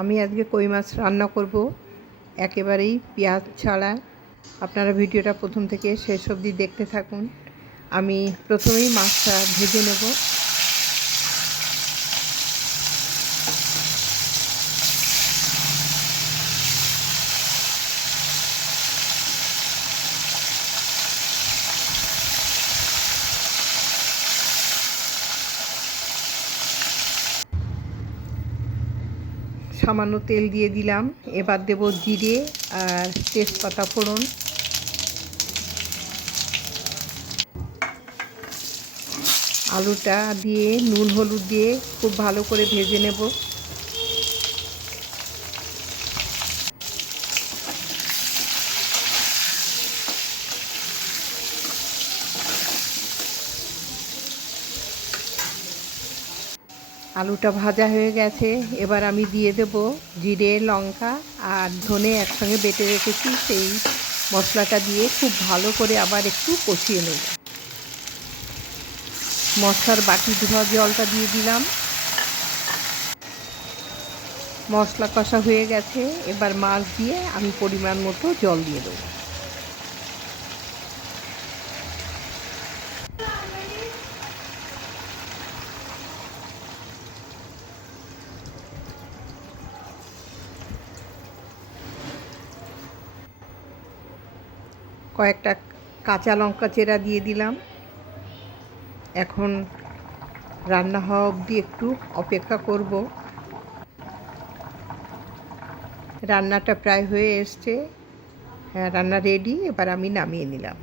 আমি আজকে কই মাছ রান্না করব? একেবারেই পেঁয়াজ ছাড়া। আপনারা ভিডিওটা প্রথম থেকে শেষ অবধি দেখতে থাকুন। আমি প্রথমেই মাছটা ভেজে নেব। সামান্য তেল দিয়ে দিলাম। এবার দেব জিরে আর তেজপাতা ফোড়ন। আলুটা দিয়ে, নুন, হলুদ দিয়ে খুব ভালো করে ভেজে নেব। আলুটা ভাজা হয়ে গেছে। এবার আমি দিয়ে দেব জিরে, লঙ্কা আর ধনে একসঙ্গে বেটে রেখেছি। সেই মশলাটা দিয়ে খুব ভালো করে আবার একটু কষিয়ে নেব। মশলার বাটি ধোয়া জলটা দিয়ে দিলাম। মশলা কষা হয়ে গেছে। এবার মাছ দিয়ে আমি পরিমাণ মতো জল দিয়ে দেবো। কয়েকটা কাঁচা লঙ্কা চেরা দিয়ে দিলাম। এখন রান্না হওয়া অবধি একটু অপেক্ষা করব। রান্নাটা প্রায় হয়ে এসছে। হ্যাঁ রান্না রেডি এবার আমি নামিয়ে নিলাম।